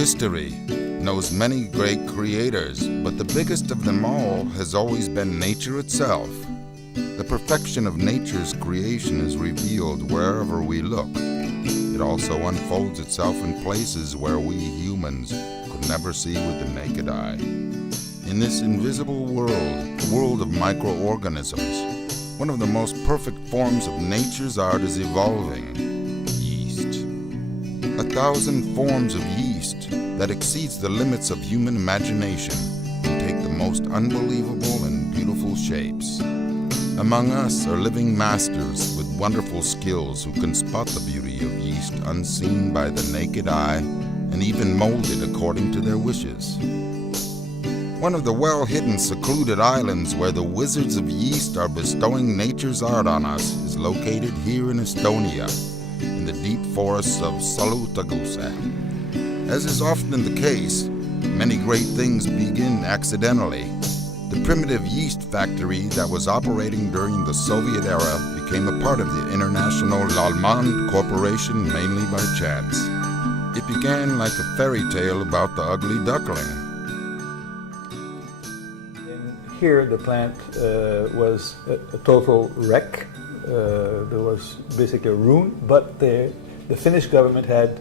history knows many great creators, but the biggest of them all has always been nature itself. The perfection of nature's creation is revealed wherever we look. It also unfolds itself in places where we humans could never see with the naked eye. In this invisible world, the world of microorganisms, one of the most perfect forms of nature's art is evolving: yeast. 1,000 forms of yeast that exceeds the limits of human imagination and take the most unbelievable and beautiful shapes. Among us are living masters with wonderful skills who can spot the beauty of yeast unseen by the naked eye and even mold it according to their wishes. One of the well-hidden, secluded islands where the wizards of yeast are bestowing nature's art on us is located here in Estonia, in the deep forests of Salutaguse. As is often the case, many great things begin accidentally. The primitive yeast factory that was operating during the Soviet era became a part of the international Lallemand corporation mainly by chance. It began like a fairy tale about the ugly duckling. Here the plant was a total wreck. There was basically a ruin, but the Finnish government had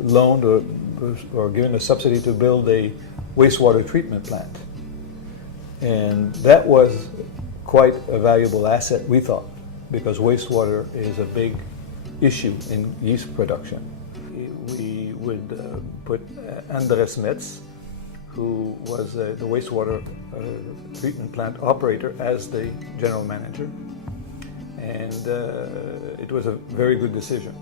loaned or given a subsidy to build a wastewater treatment plant. And that was quite a valuable asset, we thought, because wastewater is a big issue in yeast production. We would put Andres Metz, who was the wastewater treatment plant operator, as the general manager. And it was a very good decision.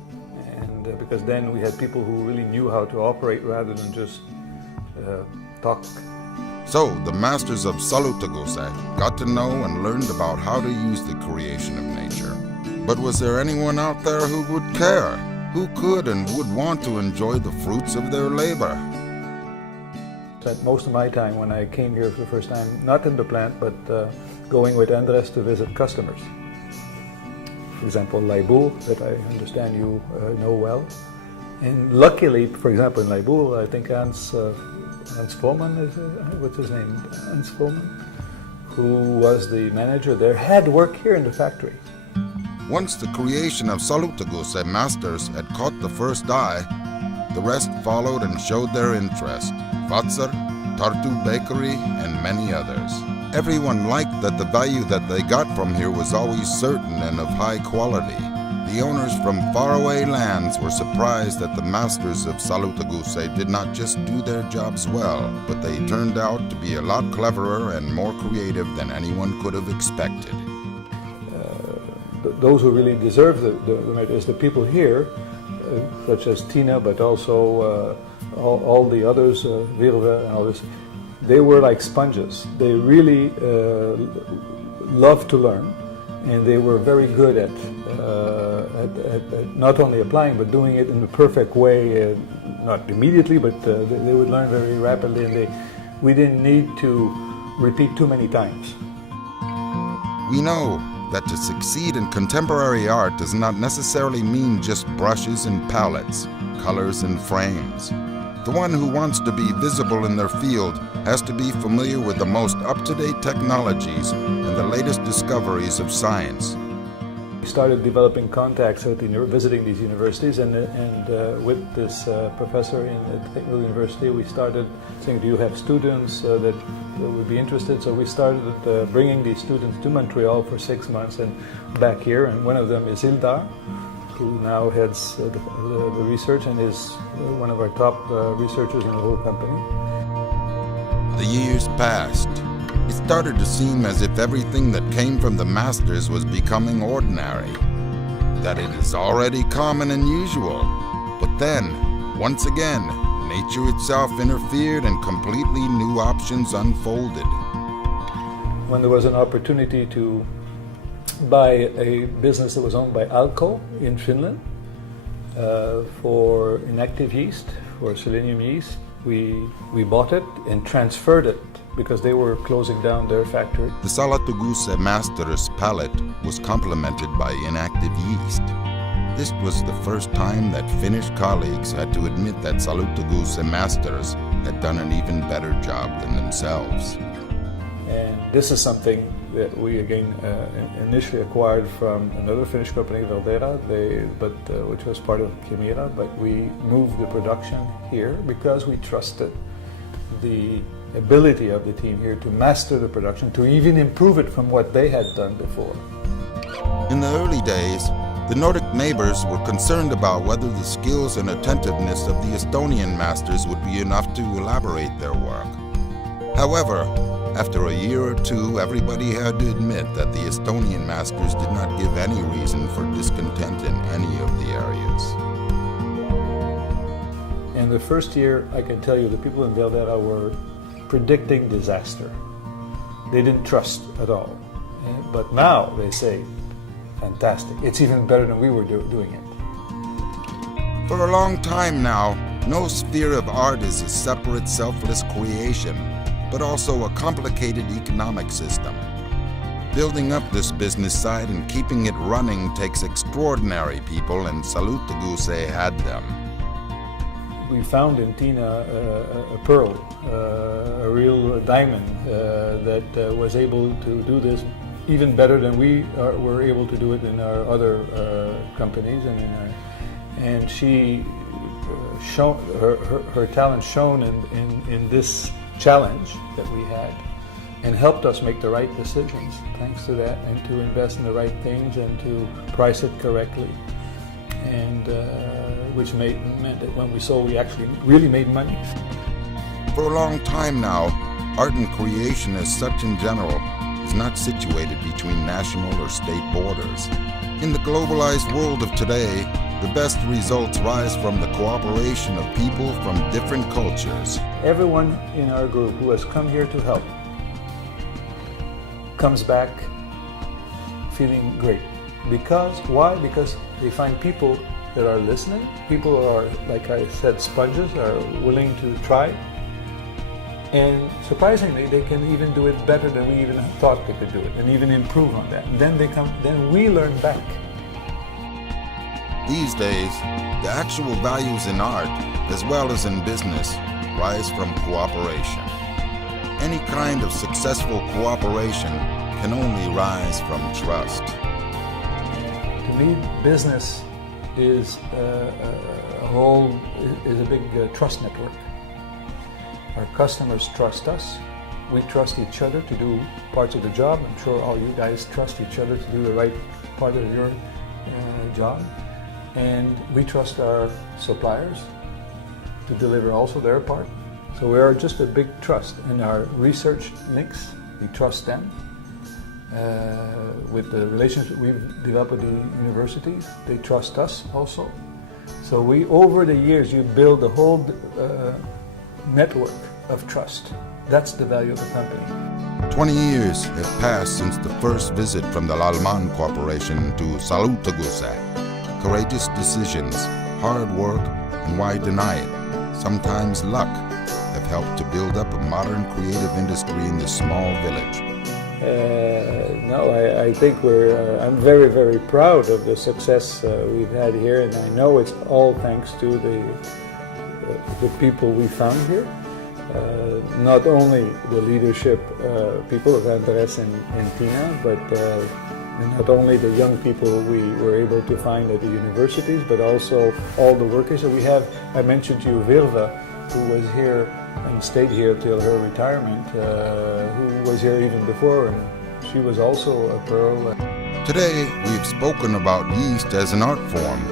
And because then we had people who really knew how to operate rather than just talk. So the masters of Salutaguse got to know and learned about how to use the creation of nature. But was there anyone out there who would care? Who could and would want to enjoy the fruits of their labor? Spent most of my time when I came here for the first time, not in the plant, but going with Andres to visit customers. For example, Lallemand, that I understand you know well. And luckily, for example, in Lallemand, I think Hans Foreman, what's his name? Hans Foreman, who was the manager there, had worked here in the factory. Once the creation of Salutaguse masters had caught the first eye, the rest followed and showed their interest. Fazer, Tartu Bakery, and many others. Everyone liked that the value that they got from here was always certain and of high quality. The owners from faraway lands were surprised that the masters of Salutaguse did not just do their jobs well, but they turned out to be a lot cleverer and more creative than anyone could have expected. Those who really deserve the merit is the people here, such as Tina, but also all the others, Virve and others. They were like sponges. They really loved to learn, and they were very good at not only applying but doing it in the perfect way. Not immediately, but they would learn very rapidly, and we didn't need to repeat too many times. We know that to succeed in contemporary art does not necessarily mean just brushes and palettes, colors and frames. The one who wants to be visible in their field has to be familiar with the most up-to-date technologies and the latest discoveries of science. We started developing contacts at visiting these universities, and with this professor in the Technical University, we started saying, do you have students that would be interested? So we started bringing these students to Montreal for 6 months and back here, and one of them is Ildar, who now heads the research and is one of our top researchers in the whole company. The years passed. It started to seem as if everything that came from the masters was becoming ordinary, that it is already common and usual. But then, once again, nature itself interfered and completely new options unfolded. When there was an opportunity to buy a business that was owned by Alko in Finland for inactive yeast, for selenium yeast, we bought it and transferred it because they were closing down their factory. The Salutaguse master's palette was complemented by inactive yeast. This was the first time that Finnish colleagues had to admit that Salutaguse masters had done an even better job than themselves. And this is something that we again initially acquired from another Finnish company, Valdera, which was part of Kemira, but we moved the production here because we trusted the ability of the team here to master the production, to even improve it from what they had done before. In the early days, the Nordic neighbors were concerned about whether the skills and attentiveness of the Estonian masters would be enough to elaborate their work. However, after a year or two, everybody had to admit that the Estonian masters did not give any reason for discontent in any of the areas. In the first year, I can tell you, the people in Valdera were predicting disaster. They didn't trust at all. But now they say, fantastic. It's even better than we were doing it. For a long time now, no sphere of art is a separate, selfless creation, but also a complicated economic system. Building up this business side and keeping it running takes extraordinary people, and Salutaguse had them. We found in Tina a pearl, a real diamond that was able to do this even better than we were able to do it in our other companies, and she her talent shone in this challenge that we had, and helped us make the right decisions thanks to that, and to invest in the right things and to price it correctly, and which meant that when we sold, we actually really made money. For a long time now, art and creation as such in general is not situated between national or state borders. In the globalized world of today, the best results rise from the cooperation of people from different cultures. Everyone in our group who has come here to help comes back feeling great. Because, why? Because they find people that are listening, people who are, like I said, sponges, are willing to try. And surprisingly, they can even do it better than we even thought they could do it, and even improve on that. And then we learn back. These days, the actual values in art, as well as in business, rise from cooperation. Any kind of successful cooperation can only rise from trust. To me, business is a big trust network. Our customers trust us. We trust each other to do parts of the job. I'm sure all you guys trust each other to do the right part of your job. And we trust our suppliers to deliver also their part. So we are just a big trust. In our research links, we trust them. With the relationship we've developed with the universities, they trust us also. So we, over the years, you build a whole network of trust. That's the value of the company. 20 years have passed since the first visit from the Lallemand Corporation to Salutaguse. Courageous decisions, hard work, and why deny it? Sometimes luck have helped to build up a modern creative industry in this small village. I think I'm very, very proud of the success we've had here, and I know it's all thanks to the people we found here. Not only the leadership people of Andres and Tina, but not only the young people we were able to find at the universities, but also all the workers that we have. I mentioned to you Virva, who was here and stayed here till her retirement, who was here even before, and she was also a pearl. Today, we've spoken about yeast as an art form.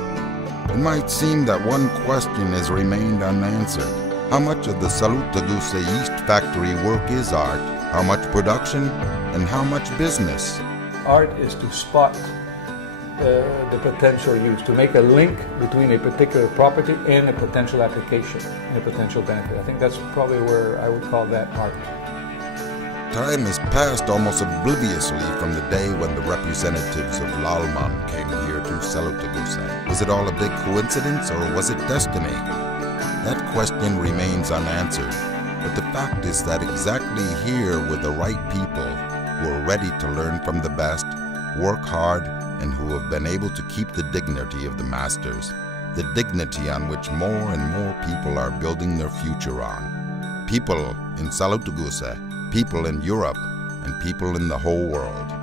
It might seem that one question has remained unanswered. How much of the Salutaguse yeast factory work is art? How much production? And how much business? Art is to spot the potential use, to make a link between a particular property and a potential application, and a potential benefit. I think that's probably where I would call that art. Time has passed almost obliviously from the day when the representatives of Lallemand came here to Salutaguse. Was it all a big coincidence, or was it destiny? That question remains unanswered, but the fact is that exactly here with the right people who are ready to learn from the best, work hard, and who have been able to keep the dignity of the masters, the dignity on which more and more people are building their future on. People in Salutuguse, people in Europe, and people in the whole world.